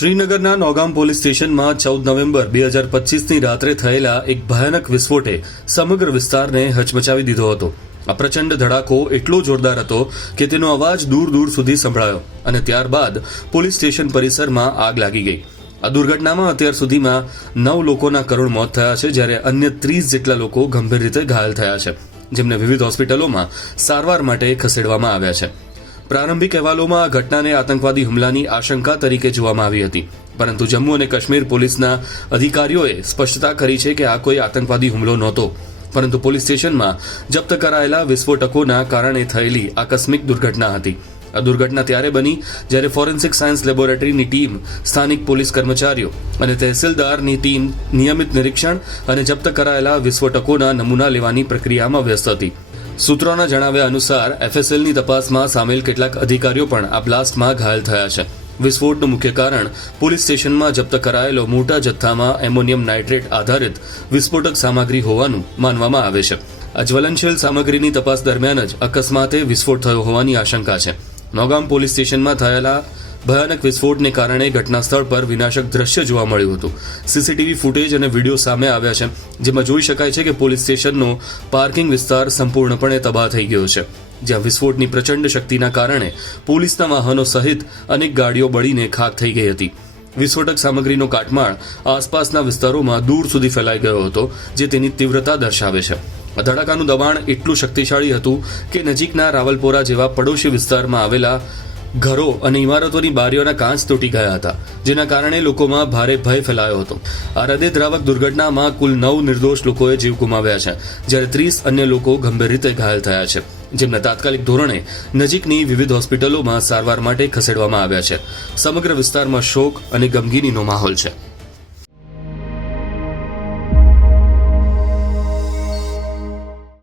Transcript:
શ્રીનગરના નોગામ પોલીસ સ્ટેશનમાં ચૌદ નવેમ્બર બે હજાર પચીસની રાત્રે થયેલા એક ભયાનક વિસ્ફોટે સમગ્ર વિસ્તારને હચમચાવી દીધો હતો. આ પ્રચંડ ધડાકો એટલો જોરદાર હતો કે તેનો અવાજ દૂર દૂર સુધી સંભળાયો અને ત્યારબાદ પોલીસ સ્ટેશન પરિસરમાં આગ લાગી ગઈ. આ દુર્ઘટનામાં અત્યાર સુધીમાં નવ લોકોના કરુણ મોત થયા છે, જ્યારે અન્ય ત્રીસ જેટલા લોકો ગંભીર રીતે ઘાયલ થયા છે, જેમને વિવિધ હોસ્પિટલોમાં સારવાર માટે ખસેડવામાં આવ્યા છે. પ્રારંભિક અહેવાલોમાં આ ઘટનાને આતંકવાદી હુમલાની આશંકા તરીકે જોવામાં આવી હતી. પરંતુ જમ્મુ અને કાશ્મીર પોલીસના અધિકારીઓએ સ્પષ્ટતા કરી છે કે આ કોઈ આતંકવાદી હુમલો નહોતો. પરંતુ પોલીસ સ્ટેશનમાં જપ્ત કરાયેલા વિસ્ફોટકોના કારણે થયેલી આકસ્મિક દુર્ઘટના હતી. આ દુર્ઘટના ત્યારે બની જ્યારે ફોરેન્સિક સાયન્સ લેબોરેટરીની ટીમ સ્થાનિક પોલીસ કર્મચારીઓ અને તહેસીલદારની ટીમ નિયમિત નિરીક્ષણ અને જપ્ત કરાયેલા વિસ્ફોટકોના નમૂના લેવાની પ્રક્રિયામાં વ્યસ્ત હતી. સૂત્રોના જણાવ્યા અનુસાર એફએસએલની તપાસમાં સામેલ કેટલાક અધિકારીઓ પણ આ બ્લાસ્ટમાં ઘાયલ થયા છે. વિસ્ફોટનું મુખ્ય કારણ, પોલીસ સ્ટેશનમાં જપ્ત કરાયેલો મોટા જથ્થામાં એમોનિયમ નાઇટ્રેટ આધારિત વિસ્ફોટક સામગ્રી હોવાનું માનવામાં આવે છે. આ જ્વલનશીલ સામગ્રીની તપાસ દરમિયાન જ અકસ્માતે વિસ્ફોટ થયો હોવાની આશંકા છે. નોગામ પોલીસ સ્ટેશનમાં થયેલા ભયાનક વિસ્ફોટને કારણે ઘટના સ્થળ પર વિનાશક દ્રશ્ય જોવા મળ્યું હતું. સીસીટીવી ફૂટેજ અને વીડિયો સામે આવ્યા છે, જેમાં જોઈ શકાય છે કે પોલીસ સ્ટેશનનો પાર્કિંગ વિસ્તાર સંપૂર્ણપણે તબાહ થઈ ગયો છે. જ્યાં વિસ્ફોટની પ્રચંડ શક્તિના કારણે પોલીસના વાહનો સહિત અનેક ગાડીઓ બળીને ખાક થઈ ગઈ હતી. વિસ્ફોટક સામગ્રીનો કાટમાળ આસપાસના વિસ્તારોમાં દૂર સુધી ફેલાઈ ગયો હતો, જે તેની તીવ્રતા દર્શાવે છે. ધડાકાનું દબાણ એટલું શક્તિશાળી હતું કે નજીકના રાવલપોરા જેવા પડોશી વિસ્તારમાં આવેલા ઘરો અને ઇમારતોની બારીઓના કાંચ તૂટી ગયા હતા, જેના કારણે લોકોમાં ભારે ભય ફેલાયો હતો. આ હૃદયદ્રાવક દુર્ઘટનામાં કુલ નવ નિર્દોષ લોકોએ જીવ ગુમાવ્યા છે, જ્યારે ત્રીસ અન્ય લોકો ગંભીર રીતે ઘાયલ થયા છે, જેમને તાત્કાલિક ધોરણે નજીકની વિવિધ હોસ્પિટલોમાં સારવાર માટે ખસેડવામાં આવ્યા છે. સમગ્ર વિસ્તારમાં શોક અને ગમગીનીનો માહોલ છે.